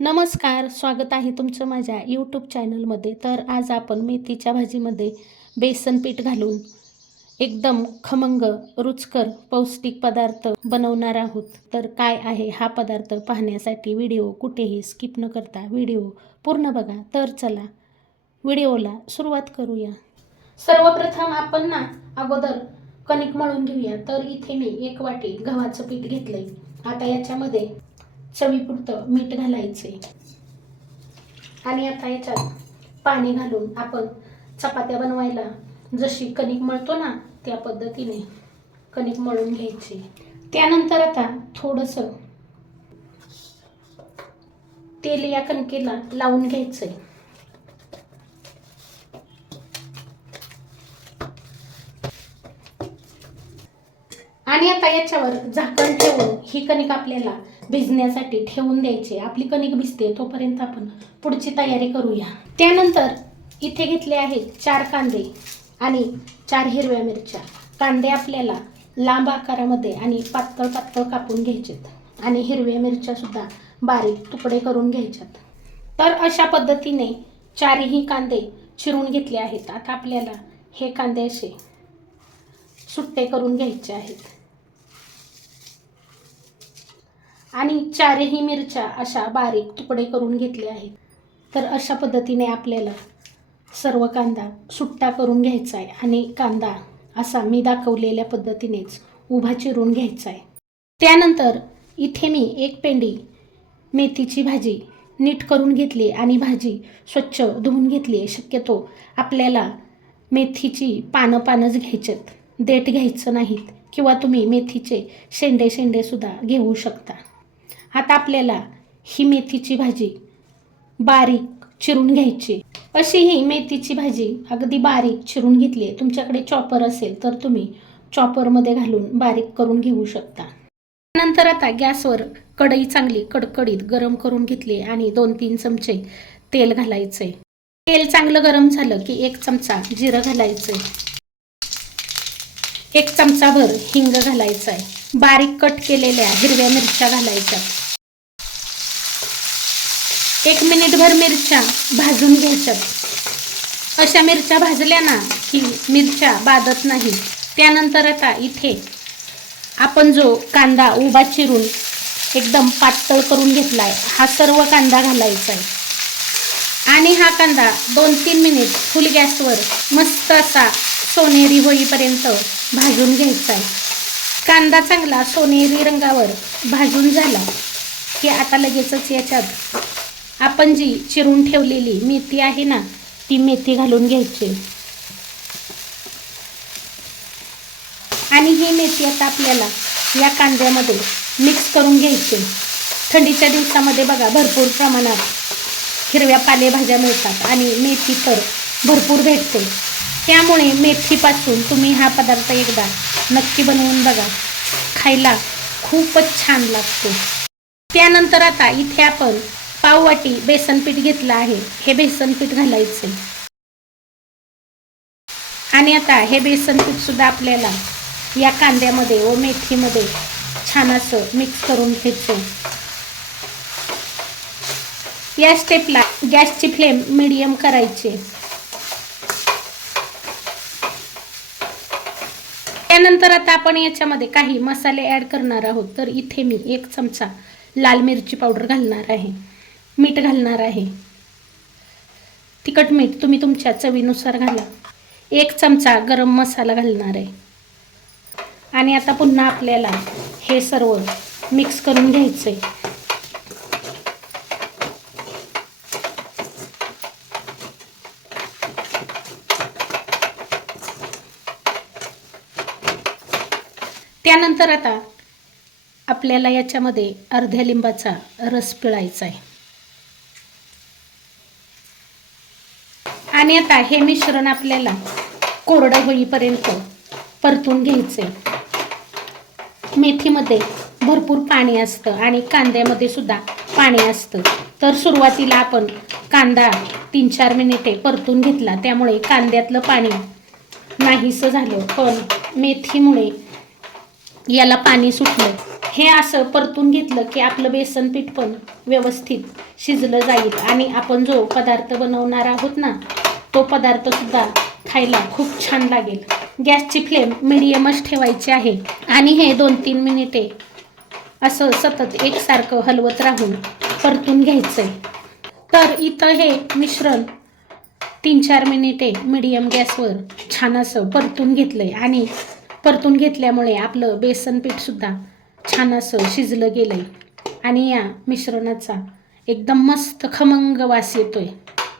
नमस्कार, स्वागत आहे तुमचं माझ्या यूट्यूब चॅनलमध्ये. तर आज आपण मेथीच्या भाजीमध्ये बेसन पीठ घालून एकदम खमंग, रुचकर, पौष्टिक पदार्थ बनवणार आहोत. तर काय आहे हा पदार्थ पाहण्यासाठी व्हिडिओ कुठेही स्किप न करता व्हिडिओ पूर्ण बघा. तर चला व्हिडिओला सुरुवात करूया. सर्वप्रथम आपण अगोदर कणिक मळून घेऊया. तर इथे मी 1 वाटी गव्हाचं पीठ घेतलंय. आता याच्यामध्ये चवीपुरतं मीठ घालायचे आणि आता याच्यात पाणी घालून आपण चपात्या बनवायला जशी कणिक मळतो त्या पद्धतीने कणिक मळून घ्यायची. त्यानंतर आता थोडंसं तेल या कणकेला लावून घ्यायचंय आणि आता याच्यावर झाकण ठेवून ही कणिक आपल्याला भिजण्यासाठी ठेवून द्यायची. आपली कणिक भिजते तोपर्यंत आपण पुढची तयारी करूया. त्यानंतर इथे घेतले आहेत 4 कांदे आणि 4 हिरव्या मिरच्या. कांदे आपल्याला लांब आकारामध्ये आणि पातळ पातळ कापून घ्यायचेत आणि हिरव्या मिरच्या सुद्धा बारीक तुकडे करून घ्यायच्यात. तर अशा पद्धतीने 4ही कांदे चिरून घेतले आहेत. आता आपल्याला हे कांदे असे सुट्टे करून घ्यायचे आहेत आणि 4ही मिरच्या अशा बारीक तुकडे करून घेतले आहेत. तर अशा पद्धतीने आपल्याला सर्व कांदा सुट्टा करून घ्यायचा आहे आणि कांदा असा मी दाखवलेल्या पद्धतीनेच उभा चिरून घ्यायचा आहे. त्यानंतर इथे मी 1 पेंडी मेथीची भाजी नीट करून घेतली आणि भाजी स्वच्छ धुवून घेतली आहे. शक्यतो आपल्याला मेथीची पानंच घ्यायचेत, देठ घ्यायचं नाहीत किंवा तुम्ही मेथीचे शेंडे सुद्धा घेऊ शकता. आता आपल्याला ही मेथीची भाजी बारीक चिरून घ्यायची. अशी ही मेथीची भाजी अगदी बारीक चिरून घेतली आहे. तुमच्याकडे चॉपर असेल तर तुम्ही चॉपरमध्ये घालून बारीक करून घेऊ शकता. नंतर आता गॅसवर कढई चांगली कडकडीत गरम करून घेतली आणि 2-3 चमचे तेल घालायचे. तेल चांगलं गरम झालं की 1 चमचा जिरं घालायचे, 1 चमचाभर हिंग घालायचा आहे, बारीक कट केलेल्या हिरव्या मिरच्या घालायच्या. 1 मिनिटभर मिरच्या भाजून घ्यायच्या. अशा मिरच्या भाजल्या की मिरच्या बाधत नाही. त्यानंतर आता इथे आपण जो कांदा उभा चिरून एकदम पातळ करून घेतलाय हा सर्व कांदा घालायचा आहे आणि हा कांदा 2-3 मिनिट फुल गॅसवर मस्त असा सोनेरी होईपर्यंत भाजून घ्यायचा आहे. कांदा चांगला सोनेरी रंगावर भाजून झाला की आता लगेचच याच्यात आपण जी चिरून ठेवलेली मेथी आहे ती मेथी घालून घ्यायची आणि ही मेथी आता आपल्याला या कांद्यामध्ये मिक्स करून घ्यायची. थंडीच्या दिवसामध्ये बघा भरपूर प्रमाणात हिरव्या पालेभाज्या मिळतात आणि मेथी तर भरपूर भेटते. त्यामुळे मेथीपासून तुम्ही हा पदार्थ एकदा नक्की बनवून बघा, खायला खूपच छान लागतो. त्यानंतर आता इथे आपण पाव वाटी बेसन पीठ घेतलं आहे. हे बेसन पीठ घालायचे आणि आता हे बेसन पीठ सुद्धा आपल्याला या कांद्यामध्ये व मेथीमध्ये छान असं मिक्स करून घ्यायचं. या स्टेपला गॅसची फ्लेम मीडियम करायची. त्यानंतर आता आपण याच्यामध्ये काही मसाले ॲड करणार आहोत. तर इथे मी 1 चमचा लाल मिरची पावडर घालणार आहे, मीठ घालणार आहे, तिखट मीठ तुम्ही तुमच्या चवीनुसार घाला, 1 चमचा गरम मसाला घालणार आहे आणि आता पुन्हा आपल्याला हे सर्व मिक्स करून घ्यायचे. त्यानंतर आता आपल्याला याच्यामध्ये अर्ध्या लिंबाचा रस पिळायचा आहे आणि आता हे मिश्रण आपल्याला कोरडं होईपर्यंत परतून घ्यायचे. मेथीमध्ये भरपूर पाणी असतं आणि कांद्यामध्ये सुद्धा पाणी असतं. तर सुरुवातीला आपण कांदा 3-4 मिनिटे परतून घेतला त्यामुळे कांद्यातलं पाणी नाहीसं झालं, पण मेथीमुळे याला पाणी सुटलं हे असं परतून घेतलं की आपलं बेसन पीठ पण व्यवस्थित शिजलं जाईल आणि आपण जो पदार्थ बनवणार आहोत ना, तो पदार्थसुद्धा खायला खूप छान लागेल. गॅसची फ्लेम मिडियमच ठेवायची आहे आणि हे 2-3 मिनिटे असं सतत एकसारखं हलवत राहून परतून घ्यायचं आहे. तर इथं हे मिश्रण 3-4 मिनिटे मीडियम गॅसवर छान असं परतून घेतलं आहे आणि परतून घेतल्यामुळे आपलं बेसन पीठसुद्धा छान असं शिजलं गेलं आहे आणि या मिश्रणाचा एकदम मस्त खमंग वास येतोय.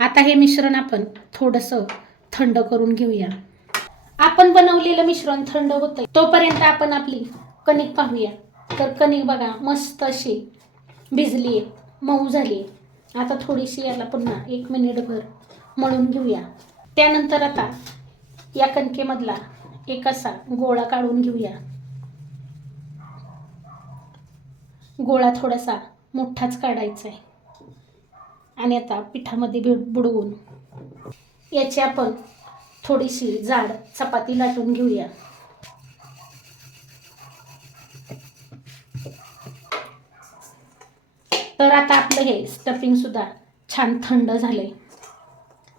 आता हे मिश्रण आपण थोडंसं थंड करून घेऊया. आपण बनवलेलं मिश्रण थंड होतंय तोपर्यंत आपण आपली कणिक पाहूया. तर कणिक बघा मस्त अशी भिजली आहे, मऊ झाली. आता थोडीशी याला पुन्हा 1 मिनिटभर मळून घेऊया. त्यानंतर आता या कणकेमधला एक असा गोळा काढून घेऊया. गोळा थोडासा मोठाच काढायचा आहे आणि आता पिठामध्ये बुडवून याची आपण थोडीशी जाड चपाती लाटून घेऊया. तर आता आपलं हे स्टफिंग सुद्धा छान थंड झालंय.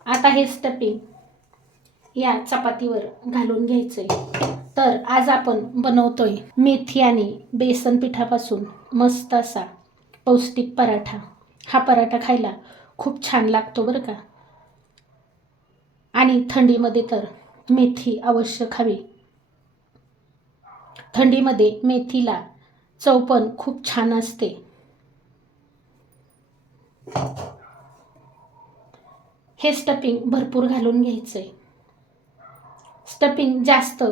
आता हे स्टफिंग या चपातीवर घालून घ्यायचंय. तर आज आपण बनवतोय मेथी आणि बेसन पिठापासून मस्त असा पौष्टिक पराठा. हा पराठा खायला खूप छान लागतो बरं का. आणि थंडीमध्ये तर मेथी अवश्य खावी. थंडीमध्ये मेथीला चव पण खूप छान असते. हे स्टफिंग भरपूर घालून घ्यायचंय. स्टफिंग जास्त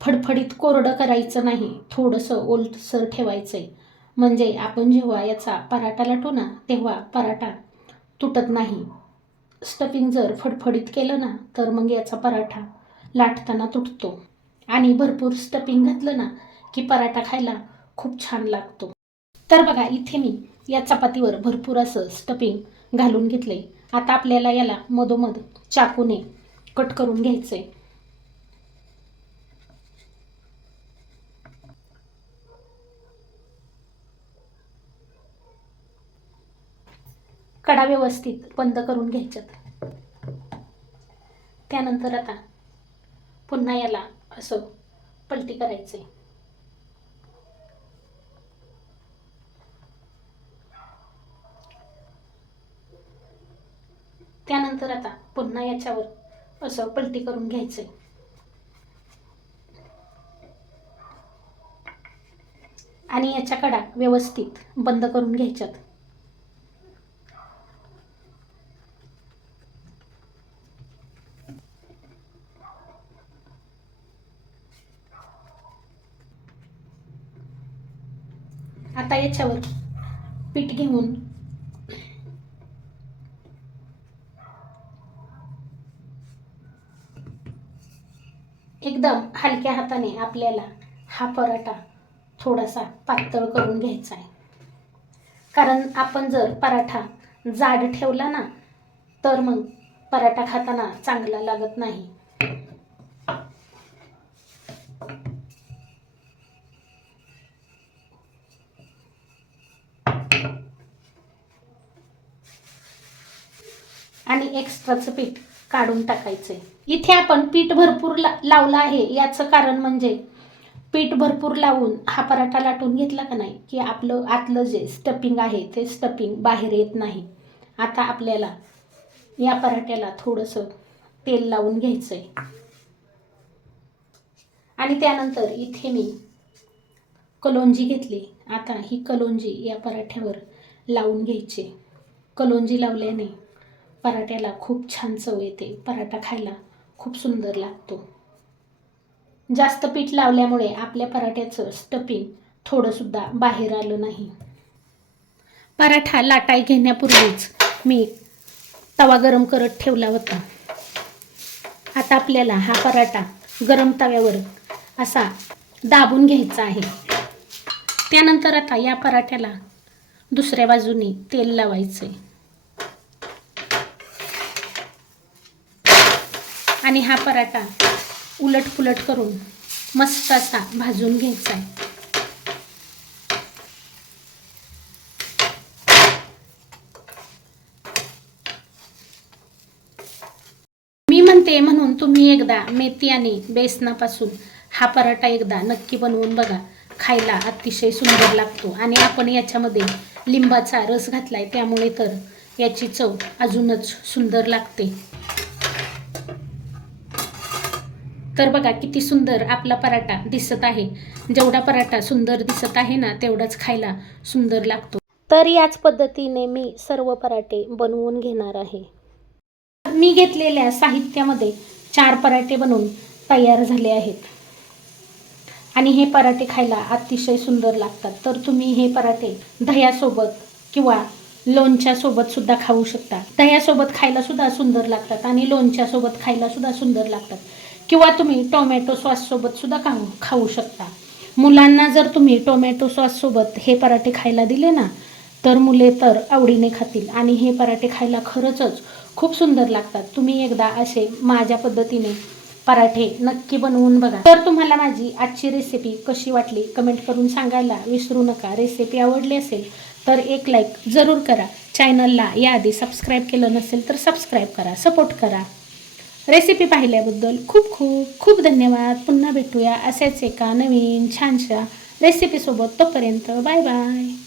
फडफडीत कोरडं करायचं नाही, थोडंसं ओलसर ठेवायचंय. म्हणजे आपण जेव्हा याचा पराठा लाटू ना तेव्हा पराठा तुटत नाही. स्टफिंग जर फडफडीत केलं ना तर मग याचा पराठा लाटताना तुटतो. आणि भरपूर स्टफिंग घातलं ना की पराठा खायला खूप छान लागतो. तर बघा इथे मी या चपातीवर भरपूर असं स्टफिंग घालून घेतलंय. आता आपल्याला याला मधोमध चाकूने कट करून घ्यायचंय. कडा व्यवस्थित बंद करून घ्यायच्यात. त्यानंतर आता पुन्हा याला असं पलटी करायचंय. त्यानंतर आता पुन्हा याच्यावर असं पलटी करून घ्यायचंय. आणि याच्या कडा व्यवस्थित बंद करून घ्यायच्यात. आता याच्यावर पीठ घेऊन एकदम हलक्या हाताने आपल्याला हा पराठा थोडासा पातळ करून घ्यायचा आहे. कारण आपण जर पराठा जाड ठेवला ना तर मग पराठा खाताना चांगला लागत नाही. आणि एक्स्ट्राचं पीठ काढून टाकायचंय. इथे आपण पीठ भरपूर लावलं आहे. याचं कारण म्हणजे पीठ भरपूर लावून हा पराठा लाटून घेतला का नाही की आपलं आतलं जे स्टफिंग आहे ते स्टफिंग बाहेर येत नाही. आता आपल्याला या पराठ्याला थोडंसं तेल लावून घ्यायचंय. आणि त्यानंतर इथे मी कलोंजी घेतली. आता ही कलोंजी या पराठ्यावर लावून घ्यायची. कलोंजी लावल्याने पराठ्याला खूप छान चव येते. पराठा खायला खूप सुंदर लागतो. जास्त पीठ लावल्यामुळे आपल्या पराठ्याचं स्टफिंग थोडंसुद्धा बाहेर आलं नाही. पराठा लाटाय घेण्यापूर्वीच मी तवा गरम करत ठेवला होता. आता आपल्याला हा पराठा गरम तव्यावर असा दाबून घ्यायचा आहे. त्यानंतर आता या पराठ्याला दुसऱ्या बाजूने तेल लावायचे आणि हा पराठा उलट पुलट करून मस्त असा भाजून घ्यायचा आहे. म्हणते म्हणून तुम्ही एकदा मेथी आणि बेसनापासून हा पराठा एकदा नक्की बनवून बघा. खायला अतिशय सुंदर लागतो आणि आपण याच्यामध्ये लिंबाचा रस घातलाय त्यामुळे तर याची चव अजूनच सुंदर लागते. तर बघा किती सुंदर आपला पराठा दिसत आहे. जेवढा पराठा सुंदर दिसत आहे ना तेवढाच खायला सुंदर लागतो. तर याच पद्धतीने मी सर्व पराठे बनवून घेणार आहे. मी घेतलेल्या साहित्यामध्ये 4 पराठे बनवून तयार झाले आहेत आणि हे पराठे खायला अतिशय सुंदर लागतात. तर तुम्ही हे पराठे दह्यासोबत किंवा लोणच्यासोबत सुद्धा खाऊ शकता. दह्यासोबत खायला सुद्धा सुंदर लागतात आणि लोणच्यासोबत खायला सुद्धा सुंदर लागतात किंवा तुम्ही टोमॅटो सॉससोबत सुद्धा खाऊ शकता. मुलांना जर तुम्ही टोमॅटो सॉससोबत हे पराठे खायला दिले ना तर मुले तर आवडीने खातील आणि हे पराठे खायला खरंच खूप सुंदर लागतात. तुम्ही एकदा असे माझ्या पद्धतीने पराठे नक्की बनवून बघा. तर तुम्हाला माझी आजची रेसिपी कशी वाटली कमेंट करून सांगायला विसरू नका. रेसिपी आवडली असेल तर एक लाईक जरूर करा. चॅनलला याआधी सबस्क्राईब केलं नसेल तर सबस्क्राईब करा, सपोर्ट करा. रेसिपी पाहिल्याबद्दल खूप खूप खूप धन्यवाद. पुन्हा भेटूया असेच एका नवीन छानशा रेसिपीसोबत. तोपर्यंत बाय बाय.